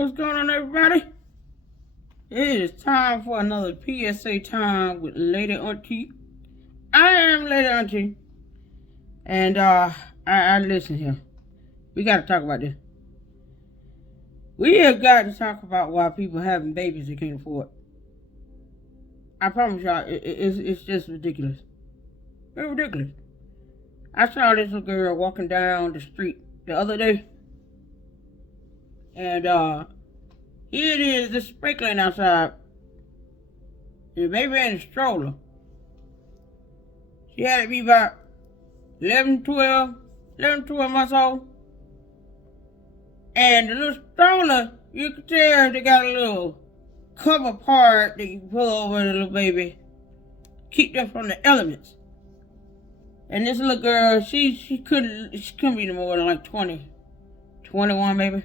What's going on, everybody? It is time for another PSA time with Lady AuntTea. I am Lady AuntTea. And I listen here. We gotta talk about this. We have got to talk about why people having babies they can't afford. I promise y'all, it's just ridiculous. It's ridiculous. I saw this little girl walking down the street the other day. And here it is, the sprinkling outside. The baby in a stroller. She had to be about 11, 12 months old. And the little stroller, you can tell they got a little cover part that you can pull over the little baby. Keep them from the elements. And this little girl, she couldn't be no more than like 20, 21 maybe.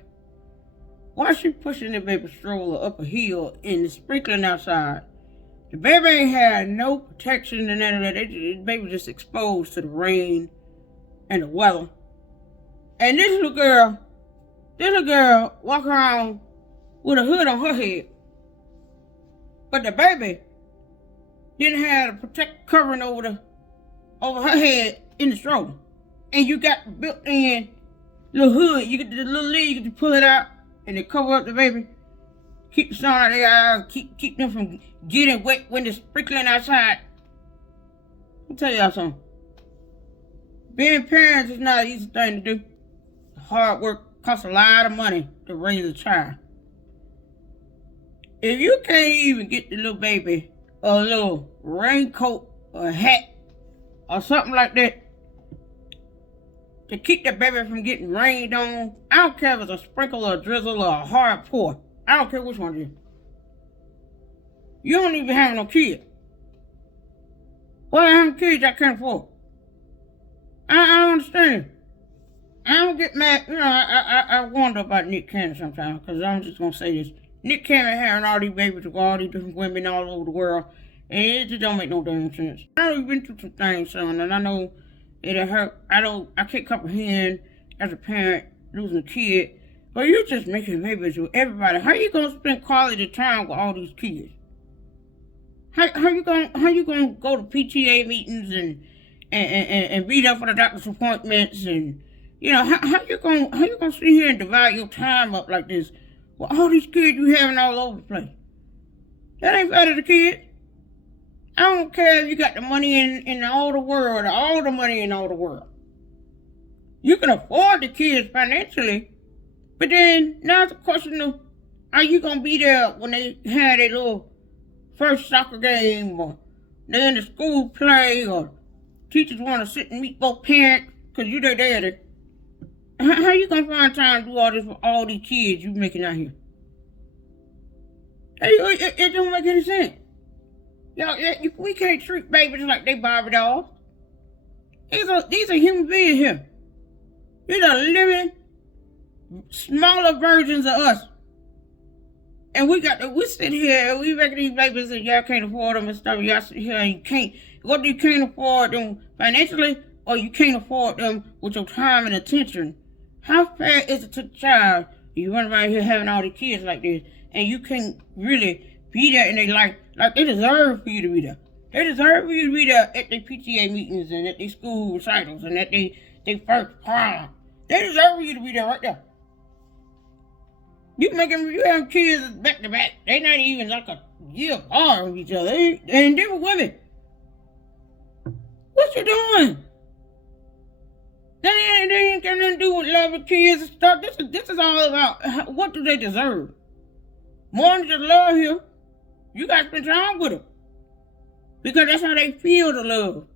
Why she pushing the baby stroller up a hill and the sprinkling outside? The baby ain't had no protection and none of that. The baby was just exposed to the rain and the weather. And this little girl walk around with a hood on her head. But the baby didn't have a protect covering over her head in the stroller. And you got built in little hood. You get the little lid, you get to pull it out. And they cover up the baby, keep the sun out of their eyes, keep them from getting wet when they're sprinkling outside. Let me tell y'all something. Being parents is not an easy thing to do. Hard work costs a lot of money to raise a child. If you can't even get the little baby a little raincoat or a hat or something like that, to keep the baby from getting rained on, I don't care if it's a sprinkle or a drizzle or a hard pour. I don't care which one it is. You don't even have no kids. Well, I have kids I can't afford. I don't understand. I don't get mad. You know, I wonder about Nick Cannon sometimes, because I'm just going to say this. Nick Cannon having all these babies with all these different women all over the world, and it just don't make no damn sense. I know you've been through some things, son, and I know it'll hurt. I can't comprehend as a parent losing a kid. But you're just making babies with everybody. How you gonna spend quality time with all these kids? How you gonna go to PTA meetings and be there for the doctor's appointments and how you gonna sit here and divide your time up like this with all these kids you having all over the place? That ain't fair to the kids. I don't care if you got the money in all the world, all the money in all the world. You can afford the kids financially, but then now it's a question of, are you going to be there when they have their little first soccer game, or they're in the school play, or teachers want to sit and meet both parents because you're their daddy? How you going to find time to do all this for all these kids you making out here? It don't make any sense. We can't treat babies like they Barbie dolls. These are human beings here. These are living, smaller versions of us. And we sit here and we make these babies and y'all can't afford them and stuff. Y'all sit here and you can't afford them financially, or you can't afford them with your time and attention. How fair is it to the child? You run around here having all these kids like this, and you can't really be there in their life. Like, they deserve for you to be there. They deserve for you to be there at their PTA meetings and at their school recitals and at their first prom. They deserve for you to be there right there. You have kids back to back. They not even like a year apart from each other. They're different women. What you doing? They ain't got nothing to do with loving kids and stuff. This is all about what do they deserve. More than just love here. You got to spend time with them. Because that's how they feel the love.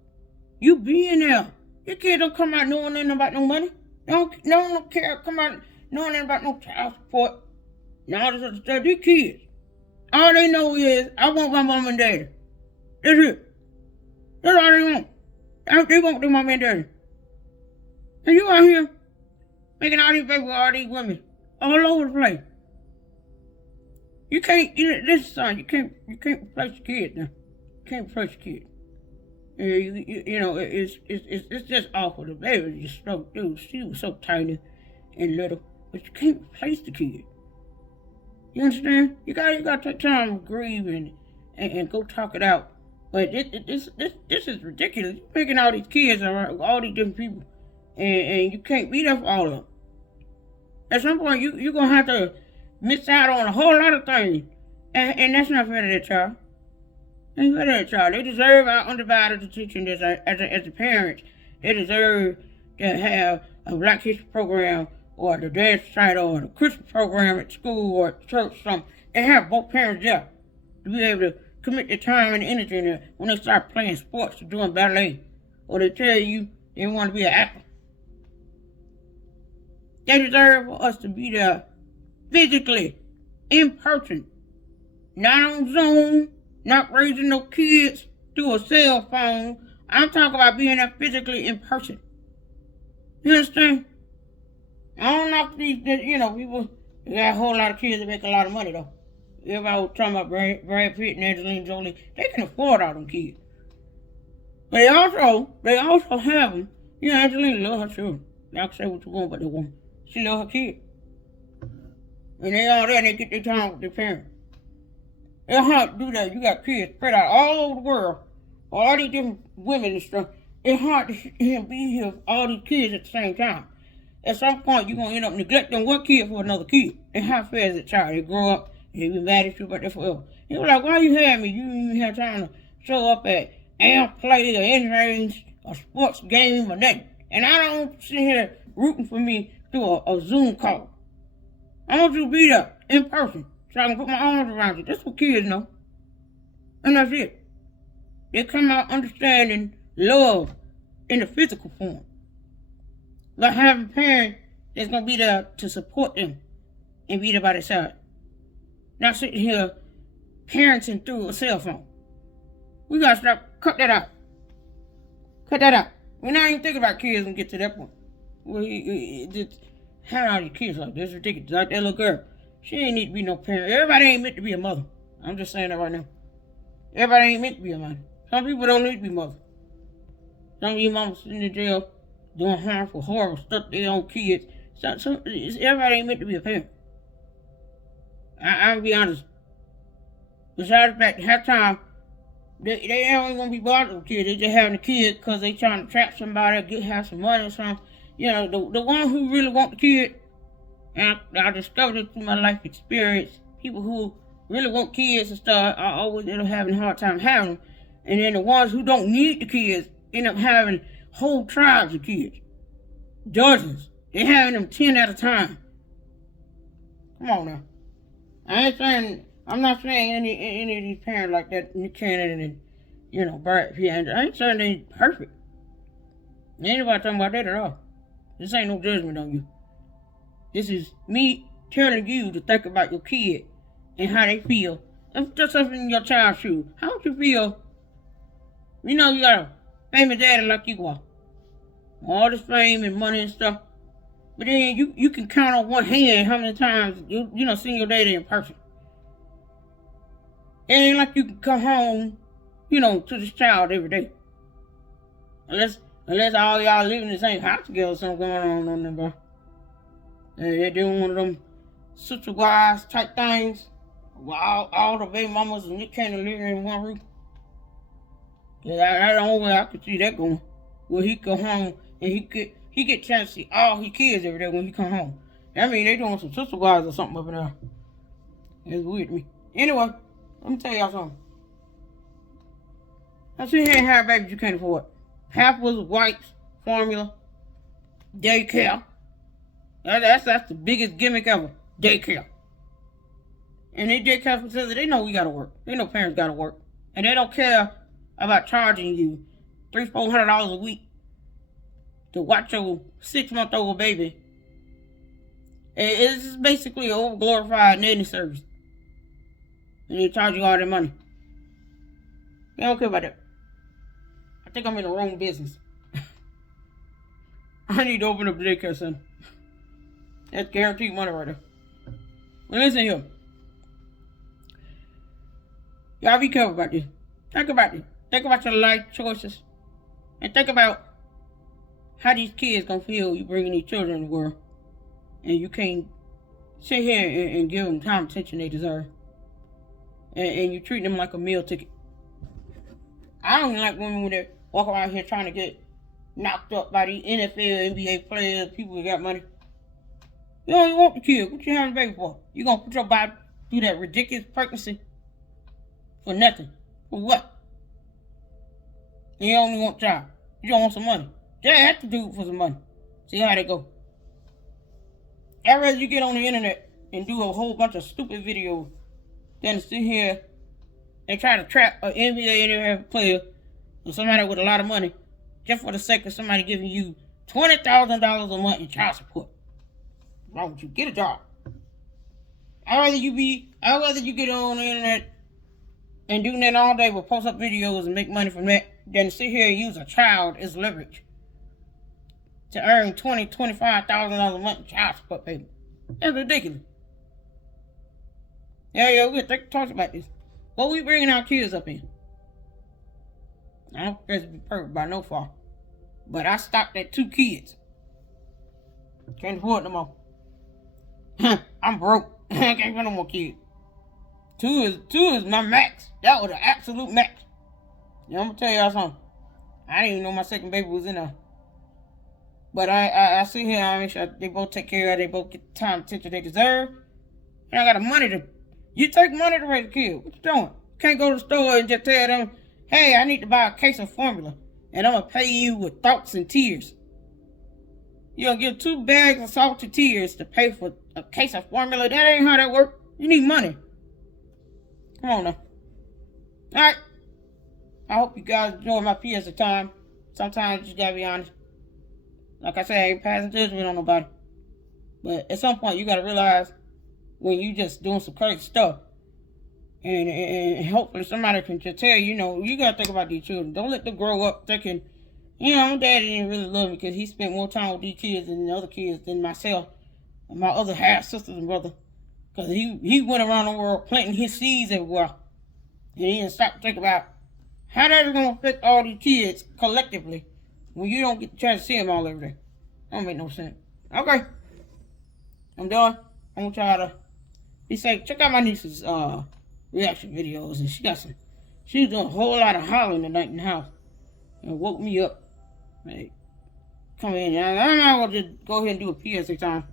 You being there. Your kid don't come out knowing nothing about no money. No one don't care come out knowing nothing about no child support. And all this other stuff. These kids, all they know is, I want my mom and daddy. That's it. That's all they want. They want their mom and daddy. And you out here making all these babies with all these women all over the place. You can't, son, you can't replace your kid now. You can't replace your kid. It's just awful. The baby was just so, dude, she was so tiny and little, but you can't replace the kid. You understand? You gotta take time to grieve and go talk it out. But this is ridiculous. You're picking all these kids around, all these different people, and you can't be there for all of them. At some point, you're gonna have to miss out on a whole lot of things, and that's not fair to that child. Ain't fair to that child. They deserve our undivided attention as a parents. They deserve to have a Black History program or the dance recital or the Christmas program at school or at church or something, and have both parents there to be able to commit their time and energy in there when they start playing sports or doing ballet, or they tell you they want to be an actor. They deserve for us to be there physically, in person, not on Zoom, not raising no kids through a cell phone. I'm talking about being there physically in person. You understand? I don't know if these, people, they got a whole lot of kids that make a lot of money, though. Everybody was talking about Brad Pitt and Angelina Jolie. They can afford all them kids. But they also have them. Angelina love her children. Y'all can say what you want about the woman. She love her kid. And they all there and they get their time with their parents. It's hard to do that. You got kids spread out all over the world. All these different women and stuff. It's hard to be here with all these kids at the same time. At some point, you're going to end up neglecting one kid for another kid. And how fair is a child? They grow up and they be mad at you about that forever. You're like, why you had me? You didn't even have time to show up at amp play or in-range or sports game or nothing. And I don't sit here rooting for me through a Zoom call. I want you to be there in person so I can put my arms around you. That's what kids know. And that's it. They come out understanding love in the physical form. Like having parents that's going to be there to support them and be there by their side. Not sitting here parenting through a cell phone. We got to cut that out. Cut that out. We're not even thinking about kids when we get to that point. Just having all these kids like this is ridiculous. Like that little girl. She ain't need to be no parent. Everybody ain't meant to be a mother. I'm just saying that right now. Everybody ain't meant to be a mother. Some people don't need to be mothers. Some of you mamas sitting in jail doing harmful, horrible stuff to their own kids. Everybody ain't meant to be a parent. I'll be honest. Besides the fact, half time, they ain't going to be bothered with kids. They just having a kid because they trying to trap somebody, have some money or something. The one who really want the kid, and I discovered it through my life experience, people who really want kids and stuff are always end up having a hard time having them. And then the ones who don't need the kids end up having whole tribes of kids. Dozens. They having them 10 at a time. Come on now. I'm not saying any of these parents like that, Nick Cannon and, Brad Pitt. I ain't saying they perfect. Ain't nobody talking about that at all. This ain't no judgment on you. This is me telling you to think about your kid and how they feel. And just up in your child's shoes. How would you feel? You got a famous daddy like you are. All this fame and money and stuff. But then you can count on one hand how many times you seen your daddy in person. It ain't like you can come home, to this child every day. Unless all y'all live in the same house together, something going on there, bro. They're doing one of them sister wives type things. While all the baby mamas and Nick Cannon living in one roof. That's the only way I could see that going. Where he go home and he get a chance to see all his kids every day when he come home. I mean, they doing some sister wives or something up in there. It's weird to me. Anyway, let me tell y'all something. I sit here and have babies you can't afford. Half was wipes, formula, daycare. That's the biggest gimmick ever. Daycare. And they daycare facility, they know we gotta work. They know parents gotta work. And they don't care about charging you $300-400 a week to watch your 6-month-old baby. It's just basically an overglorified nanny service. And they charge you all that money. They don't care about that. I think I'm in the wrong business. I need to open up a daycare center. That's guaranteed money right there. But listen here. Y'all be careful about this. Think about this. Think about your life choices. And think about how these kids gonna feel you bringing these children in the world. And you can't sit here and give them time and attention they deserve. And you treat them like a meal ticket. I don't even like women that walk around here trying to get knocked up by these NFL, NBA players, people who got money. You don't even want the kid. What you having a baby for? You gonna put your body through that ridiculous pregnancy for nothing? For what? And you only want a child. You don't want some money. They have to do it for some money. See how they go. I'd rather you get on the internet and do a whole bunch of stupid videos than to sit here and try to trap an NBA NFL player or somebody with a lot of money just for the sake of somebody giving you $20,000 a month in child support. Why would you get a job? I'd rather you get on the internet and do that all day, but post up videos and make money from that than to sit here and use a child as leverage to earn $25,000 a month in child support payment. That's ridiculous. Yeah, we'll talk about this. What we bringing our kids up in? I don't expect to be perfect by no far, but I stopped at 2 kids. Can't afford no more. I'm broke. I can't get no more kids. 2 is my max. That was the absolute max. Yeah, I'm gonna tell y'all something. I didn't even know my second baby was in there. But I sit here and I make sure they both take care of it. They both get the time and attention they deserve. And I got the money to... You take money to raise a kid. What you doing? You can't go to the store and just tell them, hey, I need to buy a case of formula. And I'm going to pay you with thoughts and tears. You're going to give 2 bags of salty tears to pay for a case of formula. That ain't how that works. You need money. Come on now. Alright. I hope you guys enjoy my PSA time. Sometimes you just gotta be honest. Like I said, I ain't passing judgment on nobody. But at some point, you gotta realize when you just doing some crazy stuff. And hopefully somebody can just tell you, you gotta think about these children. Don't let them grow up thinking, my daddy didn't really love me because he spent more time with these kids than the other kids than myself and my other half sisters and brother. Because he went around the world planting his seeds everywhere. And he didn't stop to think about how that is going to affect all these kids collectively when you don't get the chance to see them all every day. That don't make no sense. Okay. I'm done. I want y'all to be safe. Check out my niece's reaction videos. And she was doing a whole lot of hollering tonight in the house. And woke me up. Like, come in. I'm not going to just go ahead and do a PSA time.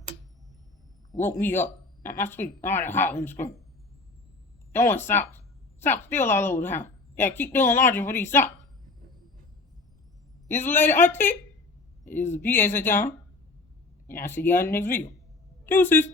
Woke me up. My sleep, all that hollering and screaming. Throwing socks. Socks still all over the house. Yeah, keep doing laundry for these socks. This is Lady AuntTea. This is PSA time. And I'll see y'all in the next video. Deuces.